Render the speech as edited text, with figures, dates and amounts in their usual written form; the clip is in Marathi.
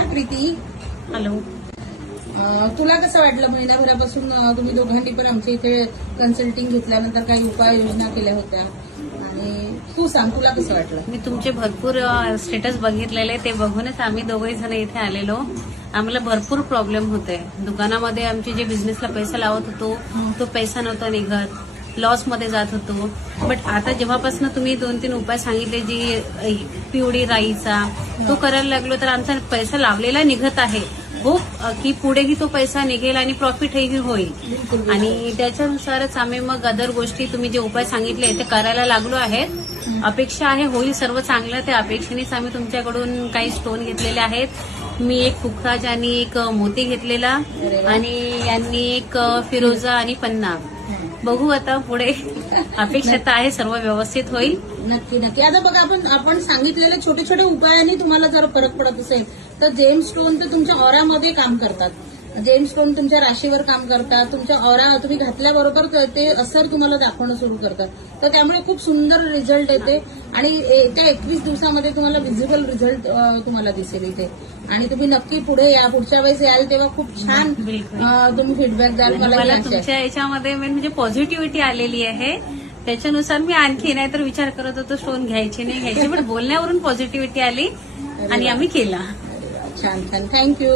हाय प्रीती. हॅलो. तुला कसं वाटलं महिनाभरापासून तुम्ही दोघांनी पण आमच्या इथे कन्सल्टिंग घेतल्यानंतर काही उपाययोजना केल्या होत्या आणि तू सांग तुला कसं वाटलं? मी तुमचे भरपूर स्टेटस बघितलेले, ते बघूनच आम्ही दोघे जण इथे आलेलो. आम्हाला भरपूर प्रॉब्लेम होते दुकानामध्ये. आमचे जे बिझनेसला पैसा लावत होतो तो पैसा नव्हता निघत, लॉस मध्ये जात होतो. बट आता जेव्हापासून तुम्ही 2-3 उपाय सांगितले, जी पिवळी राईचा तो करायला लागलो, तर आमचा पैसा लावलेला निघत आहे. हो की पुढेही तो पैसा निघेल आणि प्रॉफिटही होईल. आणि त्याच्यानुसारच आम्ही मग अदर गोष्टी तुम्ही जे उपाय सांगितले ते करायला लागलो आहेत. अपेक्षा आहे होईल सर्व चांगलं. त्या अपेक्षेनेच आम्ही तुमच्याकडून काही स्टोन घेतलेले आहेत. मी एक पुखराज आणि एक मोती घेतलेला आणि यांनी एक फिरोजा आणि पन्ना. बघू आता पुढे. अपेक्षा तर आहे सर्व व्यवस्थित होईल. नक्की नक्की. आता बघा आपण सांगितलेल्या छोटे छोटे उपायांनी तुम्हाला जर फरक पडत असेल तर जेम्स स्टोन तर तुमच्या ऑरामध्ये काम करतात. जेम्स स्टोन तुमच्या राशीवर काम करतात. तुमच्या ऑरा तुम्ही घातल्याबरोबर ते असर तुम्हाला दाखवणं सुरू करतात. तर त्यामुळे खूप सुंदर रिझल्ट येते आणि त्या 21 दिवसामध्ये तुम्हाला व्हिजिबल रिझल्ट तुम्हाला दिसेल इथे. आणि तुम्ही नक्की पुढे या, पुढच्या वेळेस याल तेव्हा खूप छान तुम्ही फीडबॅक द्याल. मला तुमच्या याच्यामध्ये म्हणजे पॉझिटिव्हिटी आलेली आहे. त्याच्यानुसार मी आणखी नाही तर विचार करत होतो स्टोन घ्यायची नाही घ्यायची, पण बोलण्यावरून पॉझिटिव्हिटी आली आणि आम्ही केला. छान छान. थँक्यू.